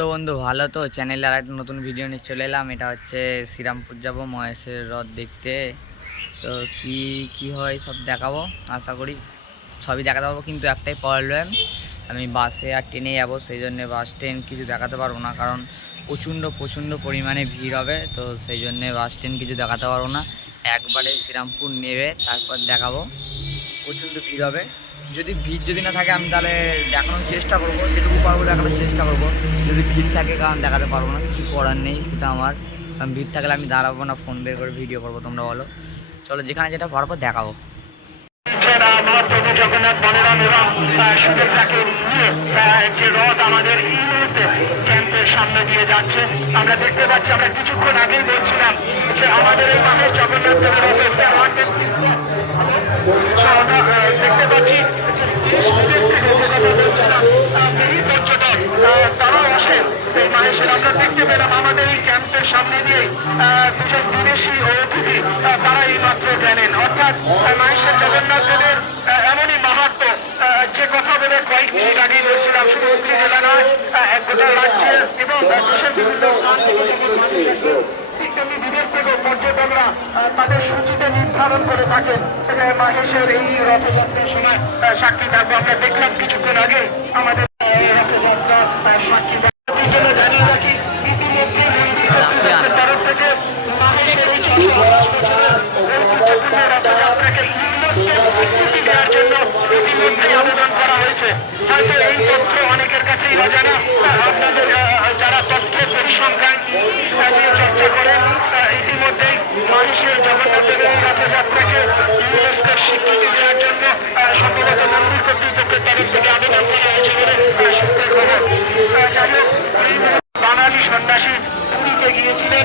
তো বন্ধু ভালো তো চ্যানেলে আর একটা নতুন ভিডিও নিয়ে চলে এলাম। এটা হচ্ছে শ্রীরামপুর যাবো মহেশের হ্রদ দেখতে। তো কি কি হয় সব দেখাবো, আশা করি সবই দেখাতে পারবো। কিন্তু একটাই প্রবলেম, আমি বাসে আর ট্রেনে যাবো, সেই জন্যে বাস ট্রেন কিছু দেখাতে পারবো না, কারণ প্রচণ্ড পরিমাণে ভিড় হবে। তো সেই জন্যে বাস ট্রেন কিছু দেখাতে পারবো না, একবারে শ্রীরামপুর নেবে তারপর দেখাবো। প্রচণ্ড ভিড় হবে, যদি না থাকে আমি তাহলে দেখানোর চেষ্টা করবো, যেটুকু পারবো দেখানোর চেষ্টা করবো। যদি ভিড় থাকে কারণ দেখাতে পারবো না, কিছু করার নেই সেটা আমার। কারণ ভিড় থাকলে আমি দাঁড়াবো না, ফোন বের করে ভিডিও করবো। তোমরা বলো, চলো যেখানে যেটা পারবো দেখাবো। মহাপ্রভু জগন্নাথ বলরাম এবং সুভদ্রাকে নিয়ে যে রথ আমাদের এই মুহূর্তে ক্যাম্পের সামনে দিয়ে যাচ্ছে আমরা দেখতে পাচ্ছি। আমরা কিছুক্ষণ আগেই বলছিলাম যে আমাদের এই মাহের জগন্নাথ দেবের রথে আমরা দেখতে পাচ্ছি দেশ বিদেশ থেকে যে কথা বলছিলাম বহু পর্যটক তারাও আসেন এই মাহেশের। আমরা দেখতে পেলাম আমাদের এই ক্যাম্পের সামনে দিয়ে দুজন বিদেশি অতিথি তারা এই মাত্র জানেন, অর্থাৎ মাহেশের জগন্নাথ দেবের এমনই মাহাত্ম যে কথা বলে কয়েক মিনিট আগে বলছিলাম। শুধু হুগলি জেলা নয়, এক গোটা রাজ্যের এবং দেশের বিভিন্ন স্থান থেকে যেমন মানুষ আসেন, ঠিক তেমনি বিদেশ থেকেও পর্যটকরা তাদের সূচিতে নির্ধারণ করে থাকেন মাহেশের এই রথযাত্রার সময় সাক্ষী থাকবো। আমরা দেখলাম কিছুক্ষণ আগে আমাদের রথযাত্রা সাক্ষী জন্য জানিয়ে রাখি ইতিমধ্যে মন্দির তরফ থেকে মাহেশের এই 628 বছরের রথযাত্রাকে ইউনেস্কোর স্বীকৃতি দেওয়ার জন্য ইতিমধ্যেই আবেদন করা হয়েছে। হয়তো এই তথ্য অনেকের কাছেই অজানা, আপনাদের যারা তথ্য পরিসংখ্যান নিয়ে চর্চা করেন, ইতিমধ্যেই মাহেশের জগন্নাথ দেবের রথযাত্রাকে ইউনেস্কোর স্বীকৃতি দেওয়ার জন্য সম্ভবত মন্দির কর্তৃপক্ষের তরফ থেকে আবেদন করা হয়েছে বলে সূত্রে খবর। যাই হোক, বাঙালি সন্ন্যাসী পুরীতে গিয়েছিলেন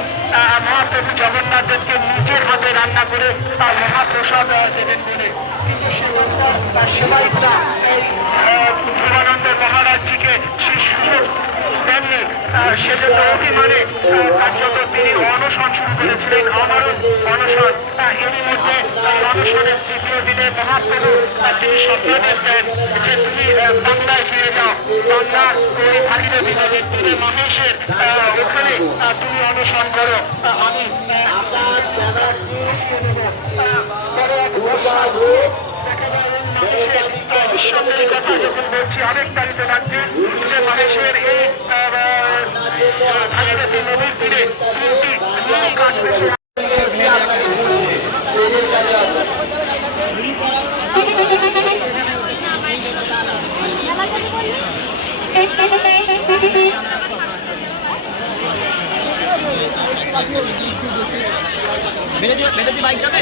মহাপ্রভু জগন্নাথ দেবকে নিজের হাতে রান্না করে মহাপ্রসাদ দেবেন বলে, কিন্তু সেখানকার সেবাইকরা ধ্রুবানন্দ মহারাজজিকে সেই সুযোগ দেননি। সেজন্য অভিমানে কার্যত তিনি অনশন শুরু করেছিলেন, আমরণ অনশন। এরই মধ্যে অনশনের তৃতীয় দিনে মহাপ্রভু তিনি স্বপ্নাদেশ দেন যে তুমি বাংলায় ফিরে যাও, বাংলার ওই ভাগীরথী নদীর তীরে মহেশের ওখানে তুমি অনশন করো, আমি পরে এক নিঃসন্দেহের কথা যখন বলছি আরেক তারিখে লাগছে যে মহেশের এই ভাগীরথী নদীর তীরে তিনটি নৌকা বেড়েছি বাইক যাবে